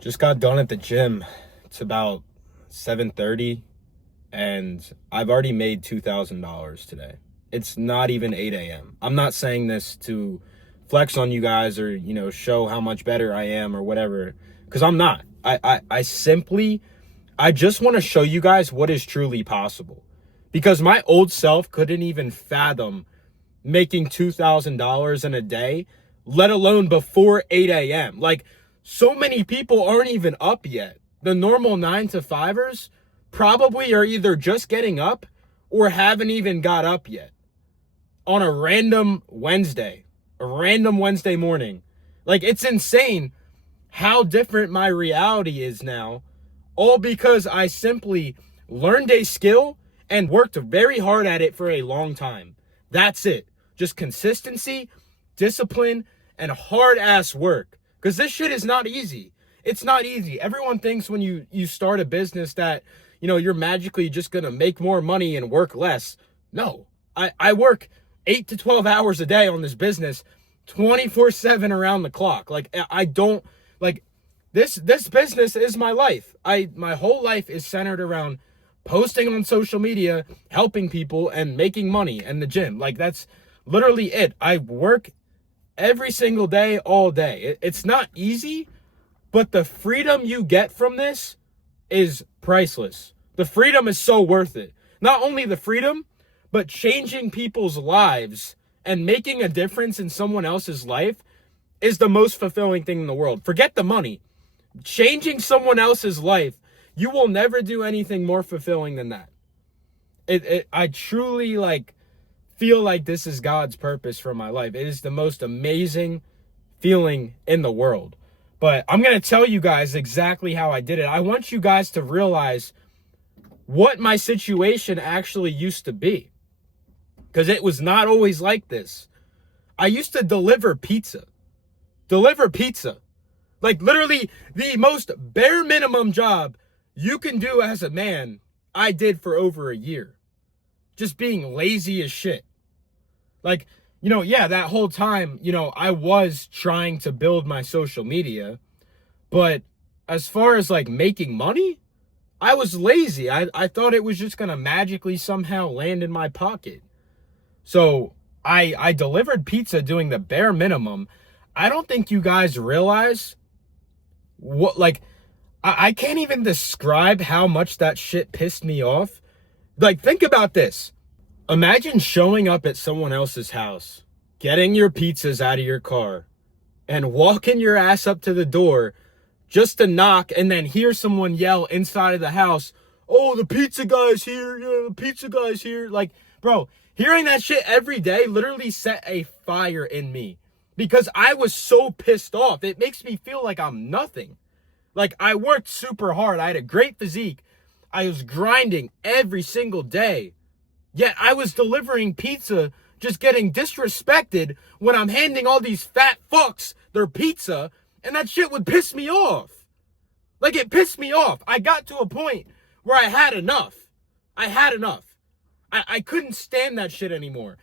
Just got done at the gym. It's about 7:30 and I've already made $2,000 today. It's not even 8 a.m. I'm not saying this to flex on you guys or, show how much better I am or whatever, because I'm not. I just want to show you guys what is truly possible, because my old self couldn't even fathom making $2,000 in a day, let alone before 8 a.m. Like, so many people aren't even up yet. The normal 9 to 5ers probably are either just getting up or haven't even got up yet on a random Wednesday morning. Like, it's insane how different my reality is now, all because I simply learned a skill and worked very hard at it for a long time. That's it. Just consistency, discipline, and hard-ass work. Because this shit is not easy. It's not easy. Everyone thinks when you start a business that, you're magically just going to make more money and work less. No. I work 8 to 12 hours a day on this business, 24/7 around the clock. Like, I don't, like, this business is my life. My whole life is centered around posting on social media, helping people, and making money, and the gym. Like, that's literally it. I work every single day, all day. It's not easy, but the freedom you get from this is priceless. The freedom is so worth it. Not only the freedom, but changing people's lives and making a difference in someone else's life is the most fulfilling thing in the world. Forget the money. Changing someone else's life, you will never do anything more fulfilling than that. I truly, feel like this is God's purpose for my life. It is the most amazing feeling in the world. But I'm going to tell you guys exactly how I did it. I want you guys to realize what my situation actually used to be, because it was not always like this. I used to deliver pizza. Like, literally the most bare minimum job you can do as a man, I did for over a year. Just being lazy as shit. Like, that whole time, I was trying to build my social media, but as far as making money, I was lazy. I thought it was just going to magically somehow land in my pocket. So I delivered pizza doing the bare minimum. I don't think you guys realize what, I can't even describe how much that shit pissed me off. Think about this. Imagine showing up at someone else's house, getting your pizzas out of your car, and walking your ass up to the door just to knock and then hear someone yell inside of the house, "Oh, the pizza guy's here, yeah, the pizza guy's here." Like, bro, hearing that shit every day literally set a fire in me because I was so pissed off. It makes me feel like I'm nothing. Like, I worked super hard. I had a great physique. I was grinding every single day. Yet I was delivering pizza, just getting disrespected when I'm handing all these fat fucks their pizza, and that shit would piss me off. Like, it pissed me off. I got to a point where I had enough. I couldn't stand that shit anymore.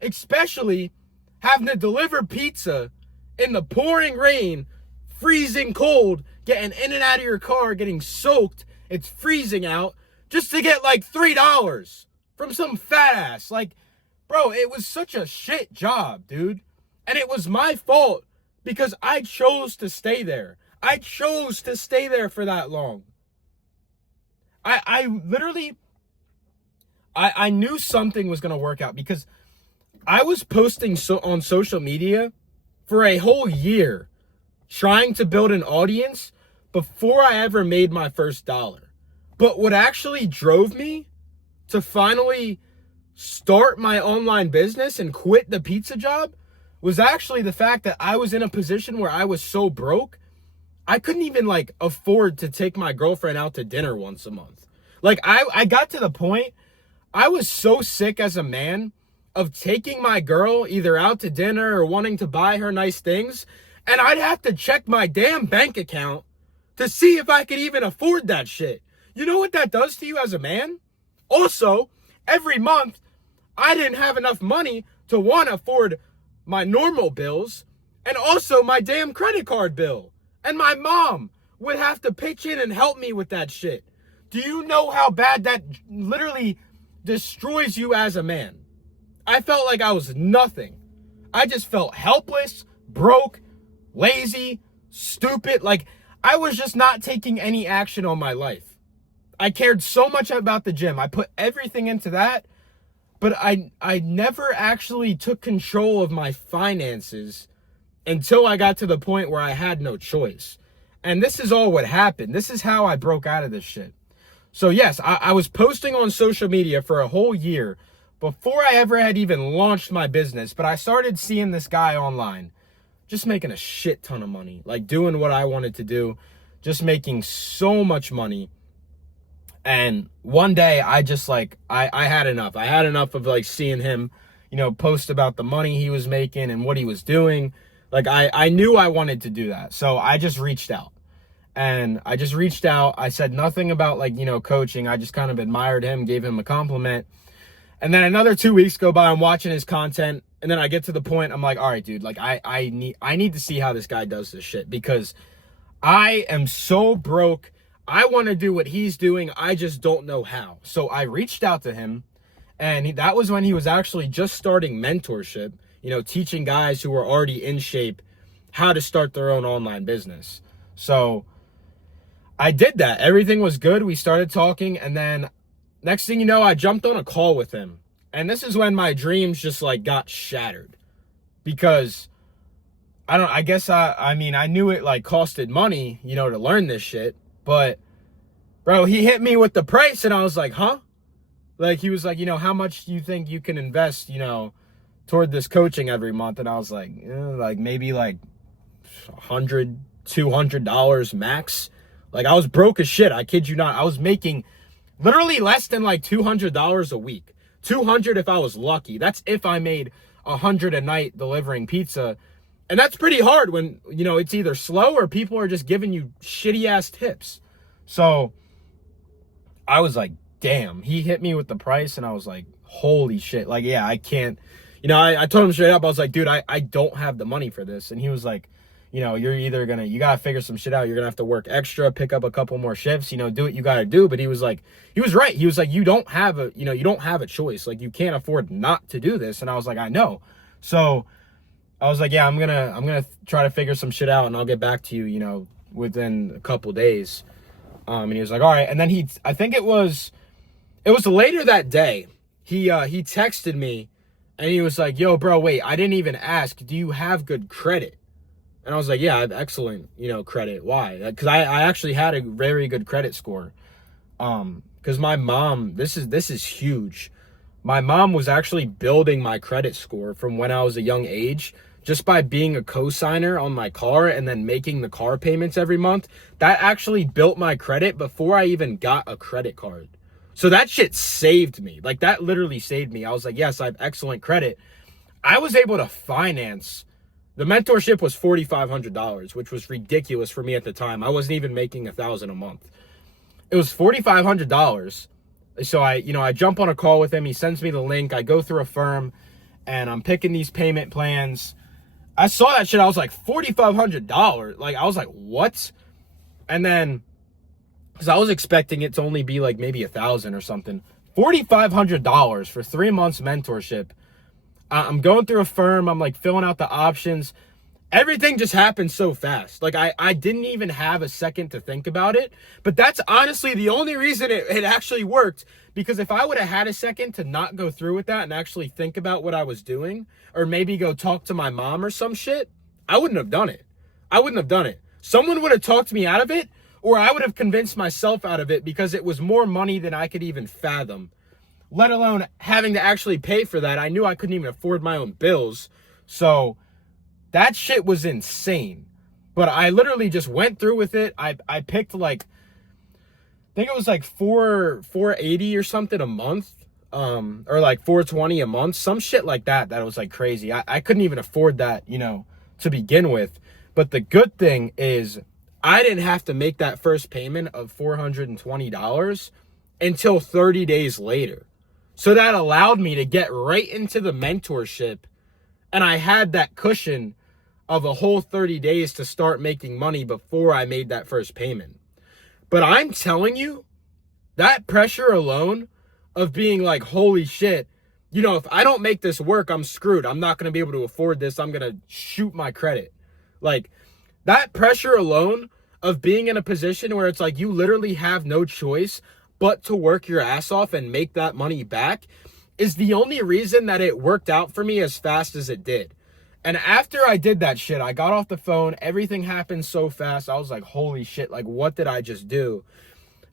Especially having to deliver pizza in the pouring rain, freezing cold, getting in and out of your car, getting soaked, it's freezing out, just to get $3 from some fat ass. Bro, it was such a shit job, dude. And it was my fault because I chose to stay there. I chose to stay there for that long. I literally knew something was going to work out because I was posting on social media for a whole year trying to build an audience before I ever made my first dollar. But what actually drove me to finally start my online business and quit the pizza job was actually the fact that I was in a position where I was so broke, I couldn't even afford to take my girlfriend out to dinner once a month. I got to the point, I was so sick as a man of taking my girl either out to dinner or wanting to buy her nice things, and I'd have to check my damn bank account to see if I could even afford that shit. You know what that does to you as a man? Also, every month, I didn't have enough money to, one, afford my normal bills, and also my damn credit card bill. And my mom would have to pitch in and help me with that shit. Do you know how bad that literally destroys you as a man? I felt like I was nothing. I just felt helpless, broke, lazy, stupid. Like, I was just not taking any action on my life. I cared so much about the gym. I put everything into that, but I never actually took control of my finances until I got to the point where I had no choice. And this is all what happened. This is how I broke out of this shit. So yes, I was posting on social media for a whole year before I ever had even launched my business, but I started seeing this guy online just making a shit ton of money, like doing what I wanted to do, just making so much money. And one day I just like, I had enough. I had enough of like seeing him, you know, post about the money he was making and what he was doing. Like I knew I wanted to do that. So I just reached out. And I just reached out. I said nothing about like, you know, coaching. I just kind of admired him, gave him a compliment. And then another 2 weeks go by, I'm watching his content. And then I get to the point, I'm like, all right, dude, like I need to see how this guy does this shit, because I am so broke. I want to do what he's doing. I just don't know how. So I reached out to him, and that was when he was actually just starting mentorship, you know, teaching guys who were already in shape how to start their own online business. So I did that. Everything was good. We started talking, and then next thing you know, I jumped on a call with him. And this is when my dreams just like got shattered, because I mean, I knew it like costed money, you know, to learn this shit, but bro, he hit me with the price and I was like, huh? Like, he was like, you know, how much do you think you can invest, you know, toward this coaching every month? And I was like, like maybe like $100, $200 max. Like, I was broke as shit. I kid you not. I was making literally less than like $200 a week. 200 if I was lucky. That's if I made 100 a night delivering pizza. And that's pretty hard when, you know, it's either slow or people are just giving you shitty ass tips. So I was like, damn, he hit me with the price and I was like, holy shit. Like, yeah, I can't, you know, I told him straight up, I was like, dude, I don't have the money for this. And he was like, you know, you're either you got to figure some shit out. You're going to have to work extra, pick up a couple more shifts, you know, do what you got to do. But he was like, he was right. He was like, you don't have a choice. Like, you can't afford not to do this. And I was like, I know. So I was like, yeah, I'm going to try to figure some shit out and I'll get back to you, you know, within a couple days. And he was like, all right. And then I think it was later that day. He texted me and he was like, yo, bro, wait, I didn't even ask. Do you have good credit? And I was like, yeah, I have excellent, you know, credit. Why? Because I actually had a very good credit score. Because my mom, this is huge. My mom was actually building my credit score from when I was a young age, just by being a co-signer on my car and then making the car payments every month. That actually built my credit before I even got a credit card. So that shit saved me. Like, that literally saved me. I was like, yes, I have excellent credit. I was able to finance. The mentorship was $4,500, which was ridiculous for me at the time. I wasn't even making $1,000 a month. It was $4,500. So I jump on a call with him. He sends me the link. I go through a firm and I'm picking these payment plans. I saw that shit. I was like, $4,500. Like, I was like, what? And then, because I was expecting it to only be like maybe $1,000 or something. $4,500 for 3 months mentorship. I'm going through a firm. I'm like filling out the options. Everything just happened so fast. Like, I didn't even have a second to think about it. But that's honestly the only reason it actually worked. Because if I would have had a second to not go through with that and actually think about what I was doing, or maybe go talk to my mom or some shit, I wouldn't have done it. I wouldn't have done it. Someone would have talked me out of it, or I would have convinced myself out of it, because it was more money than I could even fathom. Let alone having to actually pay for that. I knew I couldn't even afford my own bills. So that shit was insane. But I literally just went through with it. I picked like, I think it was like $480 or something a month. Or like $420 a month. Some shit like that. That was like crazy. I couldn't even afford that, you know, to begin with. But the good thing is I didn't have to make that first payment of $420 until 30 days later. So that allowed me to get right into the mentorship, and I had that cushion of a whole 30 days to start making money before I made that first payment. But I'm telling you, that pressure alone of being like, holy shit, you know, if I don't make this work, I'm screwed. I'm not going to be able to afford this. I'm going to shoot my credit. Like, that pressure alone of being in a position where it's like you literally have no choice but to work your ass off and make that money back is the only reason that it worked out for me as fast as it did. And after I did that shit, I got off the phone. Everything happened so fast. I was like, holy shit, like, what did I just do?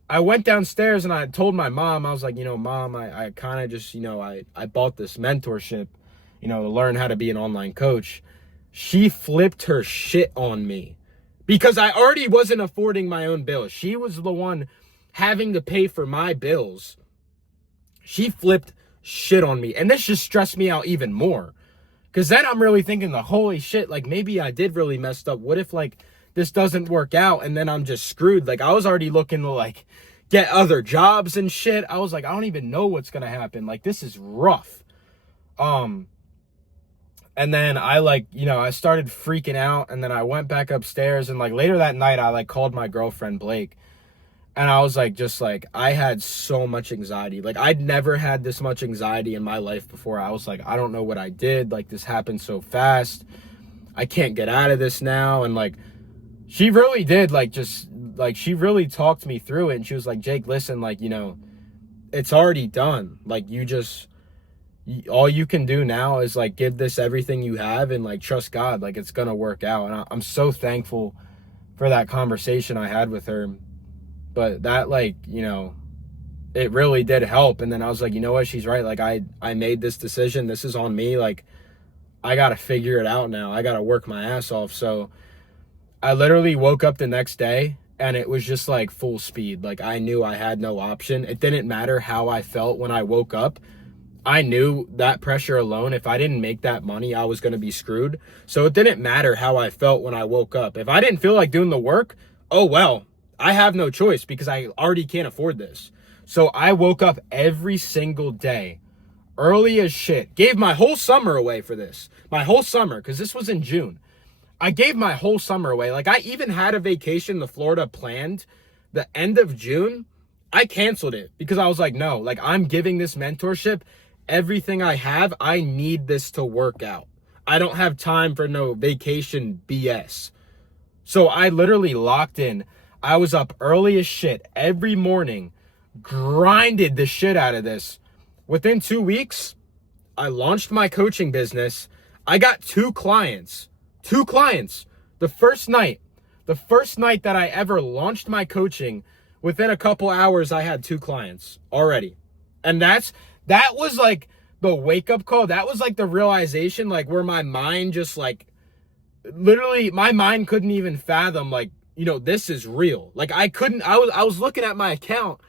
I went downstairs and I told my mom, I was like, you know, Mom, I kind of just, you know, I bought this mentorship, you know, to learn how to be an online coach. She flipped her shit on me because I already wasn't affording my own bills. She was the one having to pay for my bills. She flipped shit on me. And this just stressed me out even more. Because then I'm really thinking, the holy shit, like, maybe I did really messed up. What if, like, this doesn't work out and then I'm just screwed? Like, I was already looking to, like, get other jobs and shit. I was like, I don't even know what's going to happen. Like, this is rough. And then I, like, you know, I started freaking out. And then I went back upstairs. And, like, later that night, I, like, called my girlfriend, Blake. And I was like, just like, I had so much anxiety. Like, I'd never had this much anxiety in my life before. I was like, I don't know what I did. Like, this happened so fast. I can't get out of this now. And, like, she really did, like, just, like, she really talked me through it. And she was like, Jake, listen, like, you know, it's already done. Like, you just, all you can do now is, like, give this everything you have and, like, trust God. Like, it's going to work out. And I'm so thankful for that conversation I had with her. But that, like, you know, it really did help. And then I was like, you know what? She's right. Like, I made this decision. This is on me. Like, I got to figure it out now. I got to work my ass off. So I literally woke up the next day and it was just like full speed. Like, I knew I had no option. It didn't matter how I felt when I woke up. I knew that pressure alone, if I didn't make that money, I was going to be screwed. So it didn't matter how I felt when I woke up. If I didn't feel like doing the work, oh, well, I have no choice because I already can't afford this. So I woke up every single day, early as shit. Gave my whole summer away for this. My whole summer, because this was in June. I gave my whole summer away. Like, I even had a vacation to Florida planned the end of June. I canceled it because I was like, no, like, I'm giving this mentorship everything I have. I need this to work out. I don't have time for no vacation BS. So I literally locked in. I was up early as shit every morning, grinded the shit out of this. Within 2 weeks, I launched my coaching business. I got 2 clients. 2 clients. The first night that I ever launched my coaching, within a couple hours, I had 2 clients already. And that was like the wake up call. That was like the realization, like, where my mind just, like, literally my mind couldn't even fathom, like, you know, this is real. Like, I was looking at my account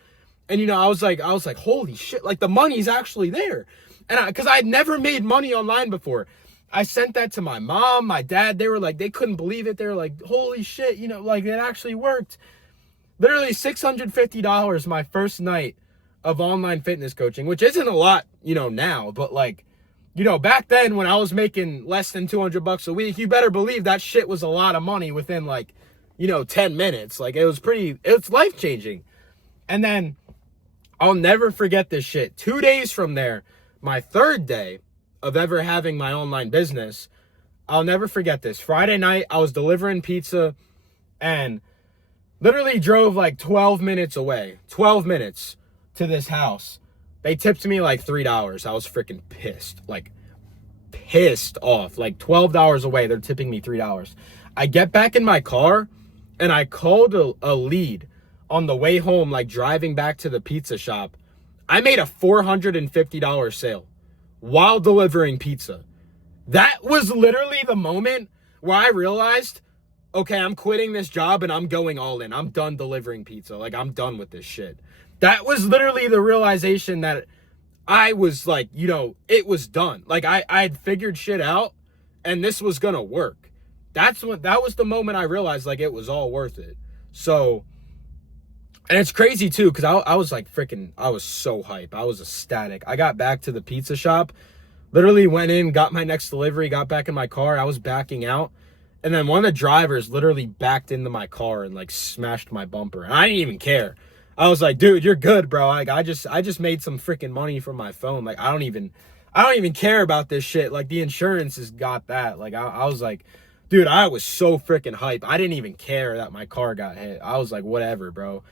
and, you know, I was like, holy shit, like, the money's actually there. And because I'd never made money online before. I sent that to my mom, my dad. They were like, they couldn't believe it. They were like, holy shit, you know, like, it actually worked. Literally $650 my first night of online fitness coaching, which isn't a lot, you know, now, but, like, you know, back then when I was making less than $200 a week, you better believe that shit was a lot of money within, like, you know, 10 minutes. Like, it's life-changing. And then I'll never forget this shit. 2 days from there, my 3rd day of ever having my online business, I'll never forget this. Friday night, I was delivering pizza and literally drove like 12 minutes away, 12 minutes to this house. They tipped me like $3. I was freaking pissed, like pissed off. Like $12 away, they're tipping me $3. I get back in my car and I called a lead on the way home, like driving back to the pizza shop. I made a $450 sale while delivering pizza. That was literally the moment where I realized, okay, I'm quitting this job and I'm going all in. I'm done delivering pizza. Like, I'm done with this shit. That was literally the realization that I was like, you know, it was done. Like, I had figured shit out and this was gonna work. That was the moment I realized, like, it was all worth it. So, and it's crazy too, because I was like I was so hype. I was ecstatic. I got back to the pizza shop, literally went in, got my next delivery, got back in my car. I was backing out. And then one of the drivers literally backed into my car and like smashed my bumper. And I didn't even care. I was like, dude, you're good, bro. Like I just made some freaking money from my phone. Like I don't even care about this shit. Like the insurance has got that. Like I was like, dude, I was so freaking hype. I didn't even care that my car got hit. I was like, whatever, bro.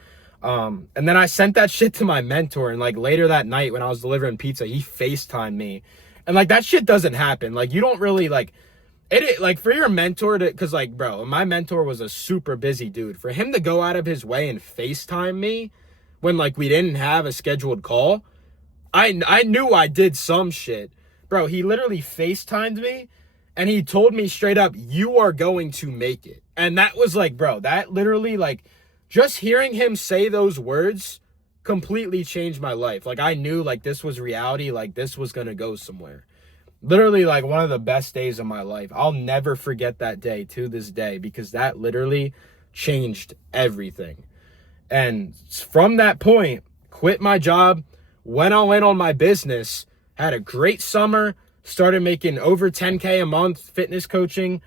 And then I sent that shit to my mentor, and like later that night when I was delivering pizza, he FaceTimed me. And like that shit doesn't happen. Like you don't really like like for your mentor to, cause like, bro, my mentor was a super busy dude. For him to go out of his way and FaceTime me when like we didn't have a scheduled call, I knew I did some shit. Bro, he literally FaceTimed me and he told me straight up, you are going to make it. And that was like, bro, that literally like just hearing him say those words completely changed my life. Like I knew like this was reality, like this was gonna go somewhere. Literally like one of the best days of my life. I'll never forget that day to this day because that literally changed everything. And from that point, quit my job, went all in on my business, had a great summer, started making over 10K a month fitness coaching.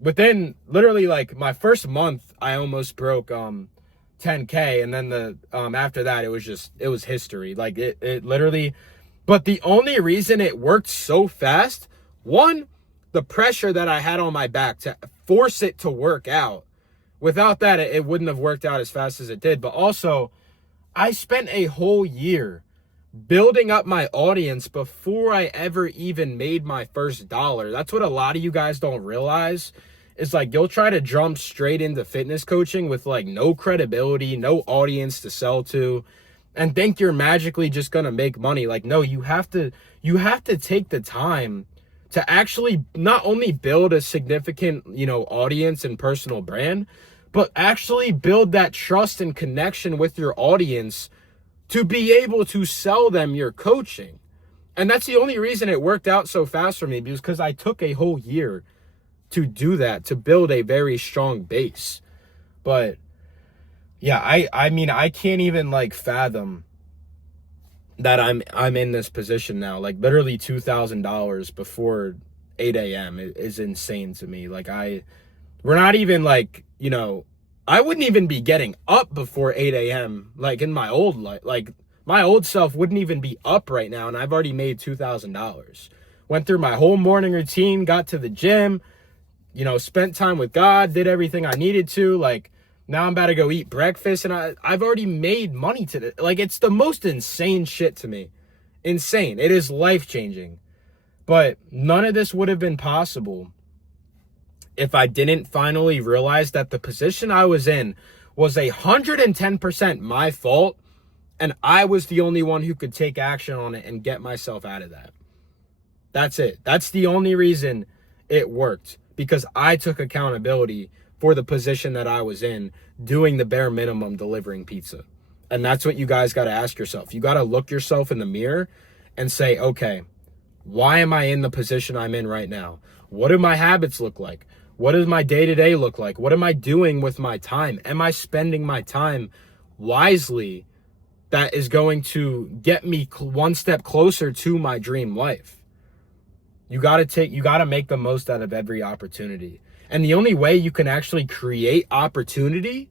Within literally like my first month, I almost broke 10K. And then the after that, it was history. Like it literally. But the only reason it worked so fast, one, the pressure that I had on my back to force it to work out. Without that, it wouldn't have worked out as fast as it did. But also, I spent a whole year building up my audience before I ever even made my first dollar. That's what a lot of you guys don't realize. Is like you'll try to jump straight into fitness coaching with like no credibility, no audience to sell to, and think you're magically just gonna make money. Like, no, you have to take the time to actually not only build a significant, audience and personal brand, but actually build that trust and connection with your audience to be able to sell them your coaching. And that's the only reason it worked out so fast for me, because I took a whole year to do that, to build a very strong base. But yeah, I mean, I can't even like fathom that I'm in this position now. Like literally $2,000 before 8 a.m. is insane to me. Like we're not even like, I wouldn't even be getting up before 8 a.m. Like in my old life. Like my old self wouldn't even be up right now, and I've already made $2,000. Went through my whole morning routine, got to the gym, spent time with God, did everything I needed to. Like now I'm about to go eat breakfast, and I've already made money today. Like it's the most insane shit to me. Insane. It is life-changing. But none of this would have been possible if I didn't finally realize that the position I was in was 110% my fault, and I was the only one who could take action on it and get myself out of that. That's it. That's the only reason it worked, because I took accountability for the position that I was in, doing the bare minimum, delivering pizza. And that's what you guys got to ask yourself. You got to look yourself in the mirror and say, okay, why am I in the position I'm in right now? What do my habits look like? What does my day-to-day look like? What am I doing with my time? Am I spending my time wisely that is going to get me one step closer to my dream life? You got to make the most out of every opportunity. And the only way you can actually create opportunity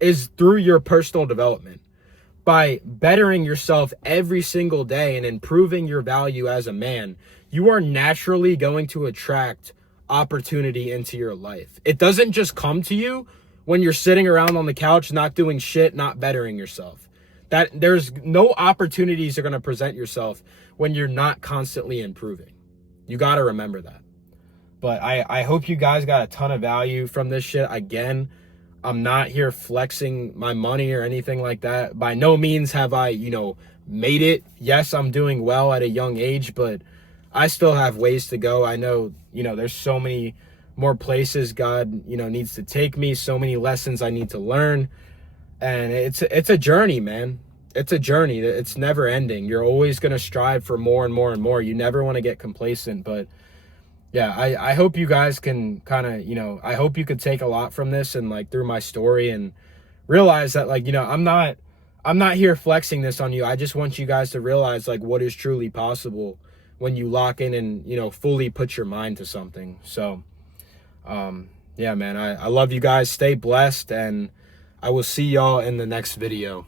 is through your personal development. By bettering yourself every single day and improving your value as a man, you are naturally going to attract opportunity into your life. It doesn't just come to you when you're sitting around on the couch, not doing shit, not bettering yourself. That there's no opportunities are going to present yourself when you're not constantly improving. You got to remember that. But I hope you guys got a ton of value from this shit. Again, I'm not here flexing my money or anything like that. By no means have I, made it. Yes, I'm doing well at a young age, but I still have ways to go. I know, there's so many more places God, needs to take me, so many lessons I need to learn. And it's a journey, man. It's a journey. It's never ending. You're always going to strive for more and more and more. You never want to get complacent, but yeah, I hope you guys can kind of, I hope you could take a lot from this and like through my story and realize that like, I'm not here flexing this on you. I just want you guys to realize like what is truly possible when you lock in and, fully put your mind to something. So Yeah, man, I love you guys. Stay blessed, and I will see y'all in the next video.